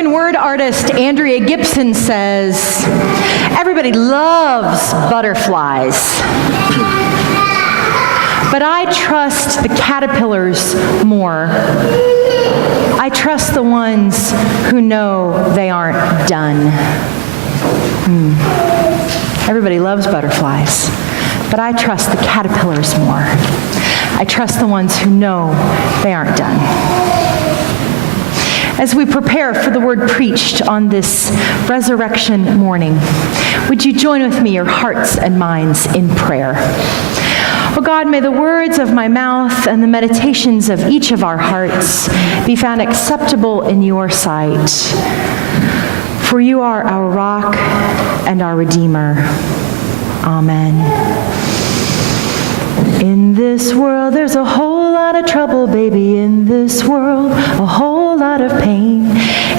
spoken word artist Andrea Gibson says, everybody loves butterflies, but I trust the caterpillars more. I trust the ones who know they aren't done. Everybody loves butterflies, but I trust the caterpillars more. I trust the ones who know they aren't done. As we prepare for the word preached on this resurrection morning, would you join with me your hearts and minds in prayer? Oh God, may the words of my mouth and the meditations of each of our hearts be found acceptable in your sight. For you are our rock and our Redeemer. Amen. In this world, there's a whole lot of trouble, baby. In this world, a whole lot of pain.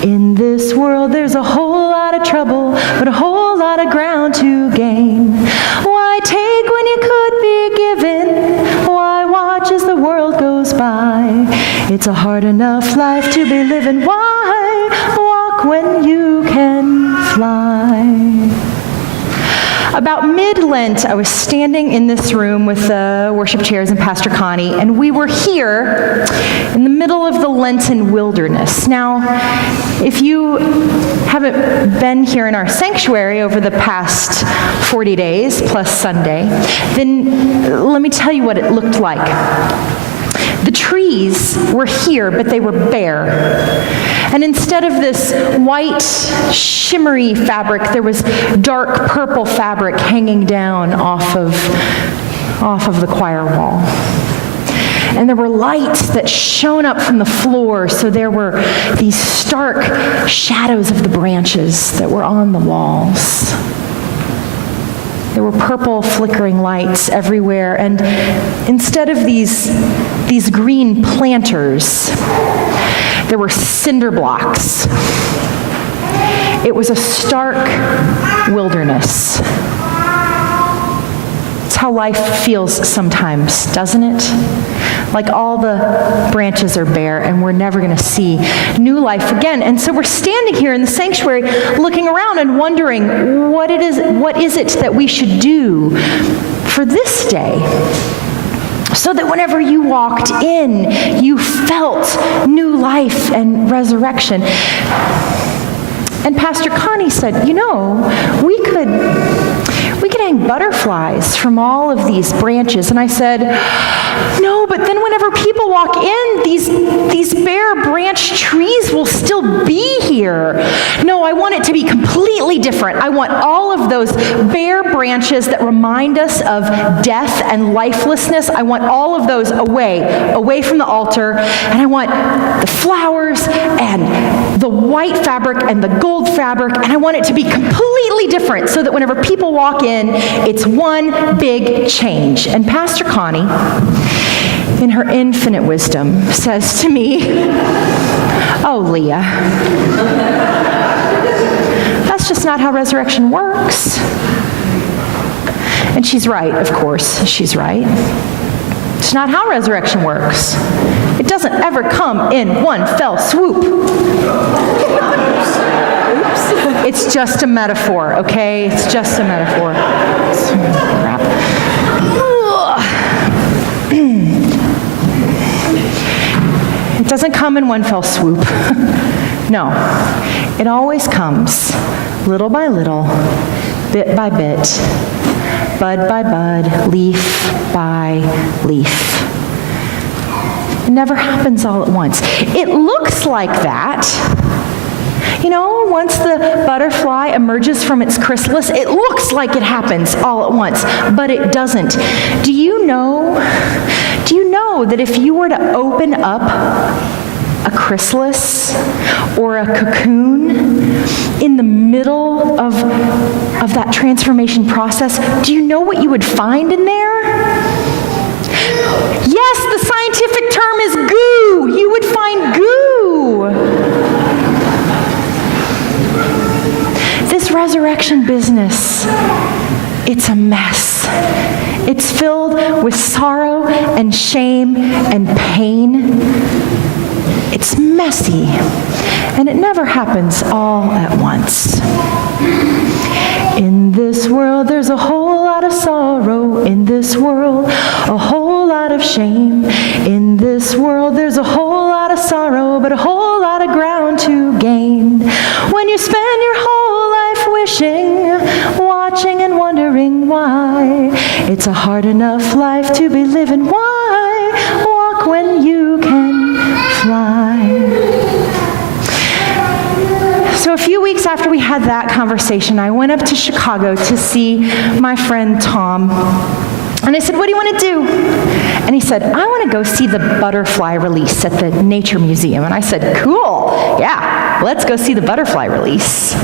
In this world, there's a whole lot of trouble, but a whole lot of ground to gain. Why take when you could be given? Why watch as the world goes by? It's a hard enough life to be living. Why walk when you can fly? About mid-Lent, I was standing in this room with the worship chairs and Pastor Connie, and we were here in the middle of the Lenten wilderness. Now, if you haven't been here in our sanctuary over the past 40 days plus Sunday, then let me tell you what it looked like. The trees were here, but they were bare. And instead of this white, shimmery fabric, there was dark purple fabric hanging down off of the choir wall. And there were lights that shone up from the floor, so there were these stark shadows of the branches that were on the walls. There were purple flickering lights everywhere, and instead of these green planters, there were cinder blocks. It was a stark wilderness. It's how life feels sometimes, doesn't it? Like all the branches are bare and we're never going to see new life again. And so we're standing here in the sanctuary looking around and wondering what is it that we should do for this day, so that whenever you walked in, you felt new life and resurrection. And Pastor Connie said, we could hang butterflies from all of these branches. And I said, no, but then whenever people walk in, these bare branch trees will still be here. No, I want it to be completely different. I want all of those bare branches that remind us of death and lifelessness. I want all of those away from the altar. And I want the flowers and the white fabric and the gold fabric, and I want it to be completely different so that whenever people walk in, it's one big change. And Pastor Connie, in her infinite wisdom, says to me, oh, Leah, that's just not how resurrection works. And she's right, of course, she's right. It's not how resurrection works. It doesn't ever come in one fell swoop. It's just a metaphor, okay? It's just a metaphor. Crap. It doesn't come in one fell swoop. No. It always comes little by little, bit by bit, bud by bud, leaf by leaf. It never happens all at once. It looks like that. Once the butterfly emerges from its chrysalis, it looks like it happens all at once, but it doesn't. Do you know that if you were to open up a chrysalis or a cocoon in the middle of that transformation process, do you know what you would find in there? Yes, the scientific term is goo. You would find goo. This resurrection business, it's a mess. It's filled with sorrow and shame and pain. It's messy. And it never happens all at once. In this world, there's a whole lot of sorrow. In this world, a whole lot of shame. In this world, there's a whole lot of sorrow, but a whole lot of ground to gain. When you spend your whole life wishing, watching and wondering why, it's a hard enough life to be living. Why walk when you can fly? So a few weeks after we had that conversation, I went up to Chicago to see my friend Tom. And I said, what do you want to do? And he said, I want to go see the butterfly release at the Nature Museum. And I said, cool, yeah, let's go see the butterfly release.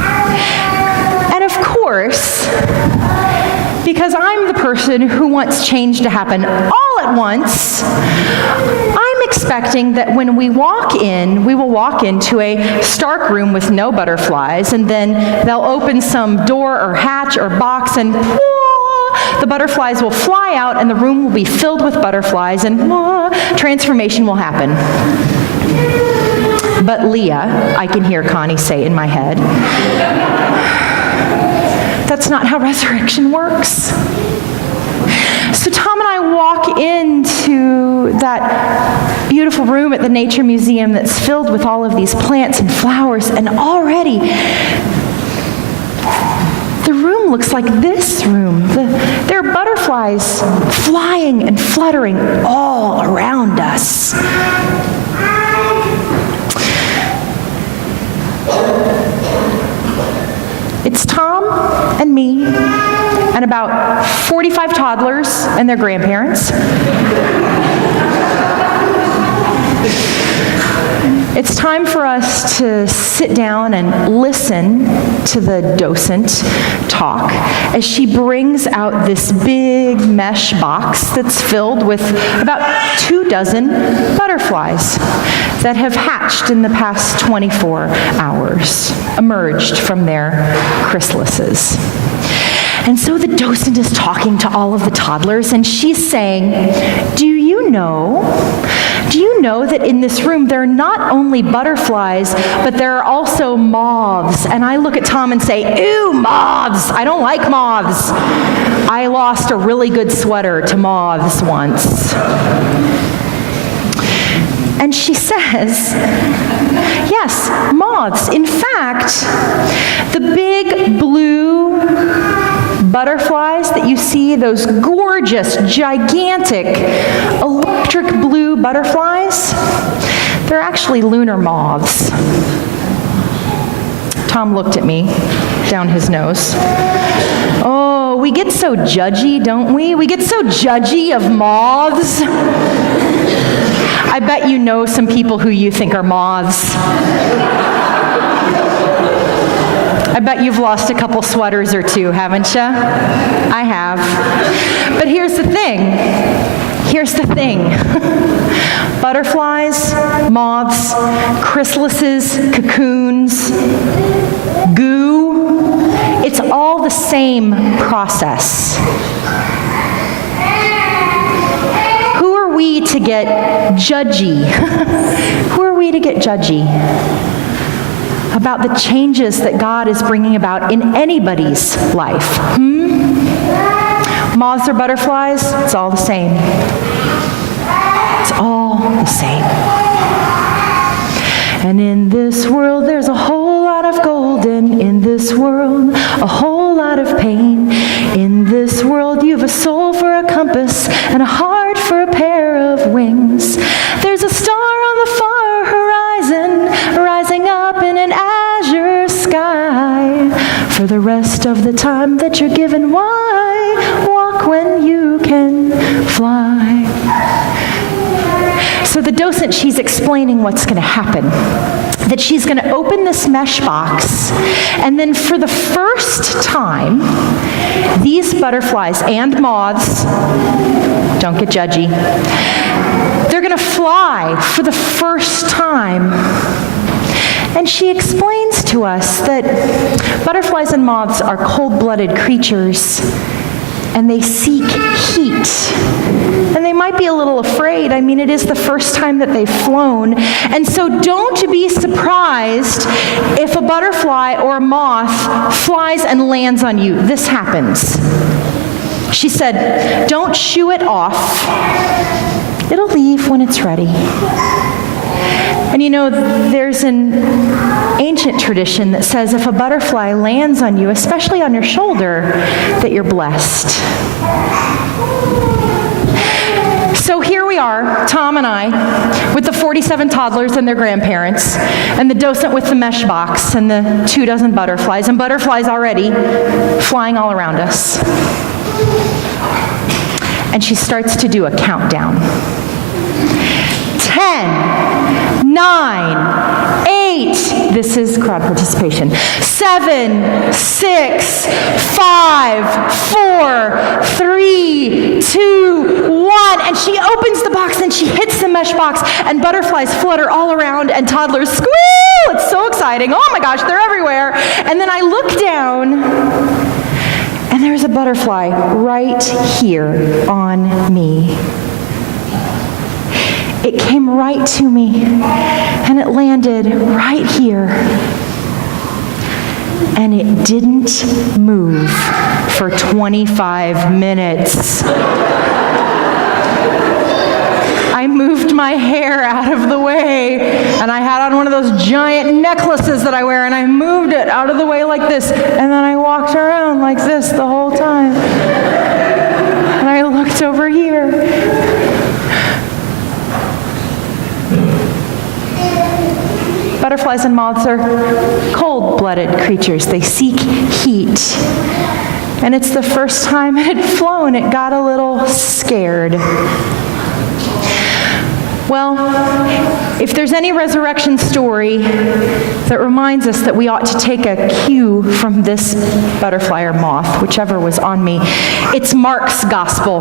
And of course, because I'm the person who wants change to happen all at once, I'm expecting that when we walk in, we will walk into a stark room with no butterflies, and then they'll open some door or hatch or box, and the butterflies will fly out, and the room will be filled with butterflies, and transformation will happen. But Leah, I can hear Connie say in my head, that's not how resurrection works. So Tom and I walk into that beautiful room at the Nature Museum that's filled with all of these plants and flowers, and already the room looks like this room. There are butterflies flying and fluttering all around us. It's Tom and me and about 45 toddlers and their grandparents. It's time for us to sit down and listen to the docent talk as she brings out this big mesh box that's filled with about 24 butterflies that have hatched in the past 24 hours, emerged from their chrysalises. And so the docent is talking to all of the toddlers, and she's saying, do you know that in this room there are not only butterflies, but there are also moths? And I look at Tom and say, ew, moths. I don't like moths. I lost a really good sweater to moths once. And she says, yes, moths. In fact, the big blue butterflies that you see, those gorgeous, gigantic, electric blue butterflies, they're actually lunar moths. Tom looked at me down his nose. Oh, we get so judgy, don't we? We get so judgy of moths. I bet you know some people who you think are moths. I bet you've lost a couple sweaters or two, haven't you? I have. But here's the thing. Butterflies, moths, chrysalises, cocoons, goo, it's all the same process. Who are we to get judgy? Who are we to get judgy about the changes that God is bringing about in anybody's life? Moths or butterflies, it's all the same. It's all the same. And in this world, there's a whole lot of gold, and in this world, a whole lot of pain. In this world, you've a soul for a compass and a heart for a pair of wings. There's a star on the far horizon, rising up in an azure sky. For the rest of the time that you're given, why walk when you can fly? So the docent, she's explaining what's going to happen. That she's going to open this mesh box, and then for the first time, these butterflies and moths, don't get judgy, they're going to fly for the first time. And she explains to us that butterflies and moths are cold-blooded creatures, and they seek heat. And they might be a little afraid. I mean, it is the first time that they've flown. And so don't be surprised if a butterfly or a moth flies and lands on you. This happens. She said, don't shoo it off. It'll leave when it's ready. And you know, there's an ancient tradition that says if a butterfly lands on you, especially on your shoulder, that you're blessed. So here we are, Tom and I, with the 47 toddlers and their grandparents, and the docent with the mesh box and the 24 butterflies, and butterflies already flying all around us. And she starts to do a countdown. 10, 9, 8, this is crowd participation, 7, 6, 5, 4, 3, 2, 1, and she opens the box and she hits the mesh box and butterflies flutter all around and toddlers squeal. It's so exciting. Oh my gosh, they're everywhere. And then I look down and there's a butterfly right here on me. It came right to me, and it landed right here. And it didn't move for 25 minutes. I moved my hair out of the way, and I had on one of those giant necklaces that I wear, and I moved it out of the way like this, and then I walked around like this the whole time. And I looked over here. Butterflies and moths are cold-blooded creatures. They seek heat. And it's the first time it had flown, it got a little scared. Well, if there's any resurrection story that reminds us that we ought to take a cue from this butterfly or moth, whichever was on me, it's Mark's gospel.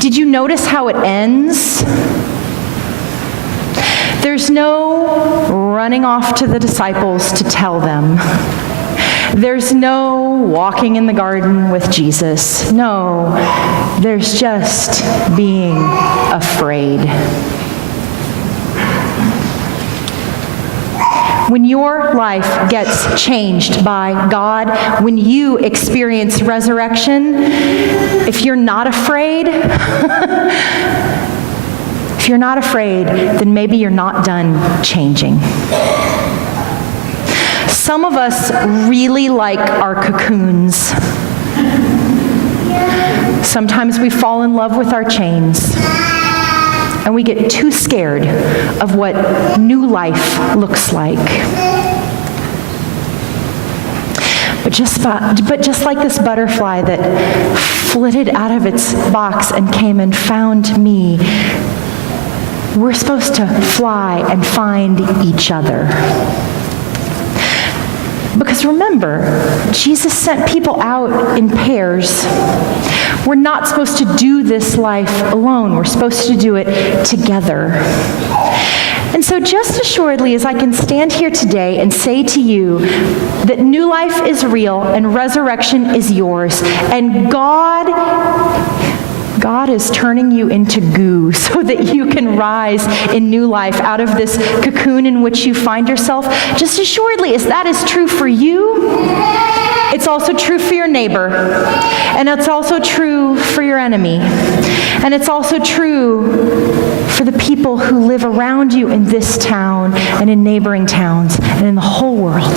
Did you notice how it ends? There's no running off to the disciples to tell them. There's no walking in the garden with Jesus. No, there's just being afraid. When your life gets changed by God, when you experience resurrection, if you're not afraid, if you're not afraid, then maybe you're not done changing. Some of us really like our cocoons. Sometimes we fall in love with our chains, and we get too scared of what new life looks like. But just like this butterfly that flitted out of its box and came and found me, we're supposed to fly and find each other. Because remember, Jesus sent people out in pairs. We're not supposed to do this life alone. We're supposed to do it together. And so just assuredly as I can stand here today and say to you that new life is real and resurrection is yours, and God is turning you into goo so that you can rise in new life out of this cocoon in which you find yourself. Just assuredly as that is true for you, it's also true for your neighbor. And it's also true for your enemy. And it's also true for the people who live around you in this town and in neighboring towns and in the whole world.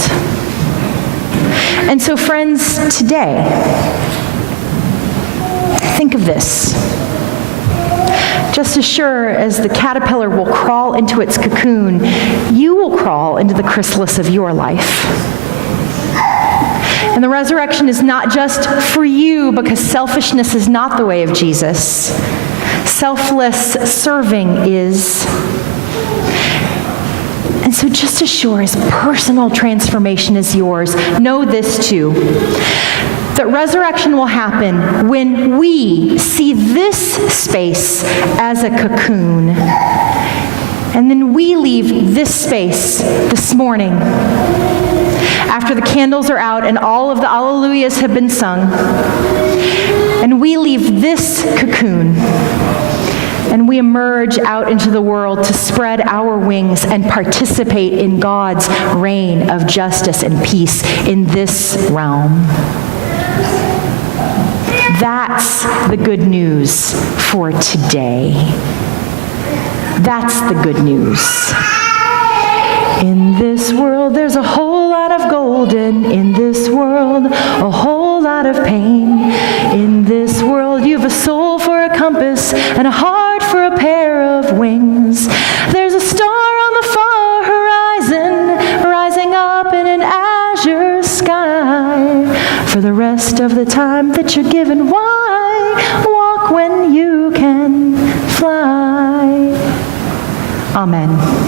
And so friends, today, think of this. Just as sure as the caterpillar will crawl into its cocoon, you will crawl into the chrysalis of your life. And the resurrection is not just for you, because selfishness is not the way of Jesus. Selfless serving is. And so just as sure as personal transformation is yours, know this too, that resurrection will happen when we see this space as a cocoon. And then we leave this space this morning, after the candles are out and all of the alleluias have been sung, and we leave this cocoon and we emerge out into the world to spread our wings and participate in God's reign of justice and peace in this realm. That's the good news for today. That's the good news. In this world, there's a whole lot of gold, and in this world, a whole lot of pain. In this world, you've a soul for a compass and a heart for a pair of wings. There's a star on the far horizon, rising up in an azure sky. For the rest of the time that you're given, why walk when you can fly? Amen.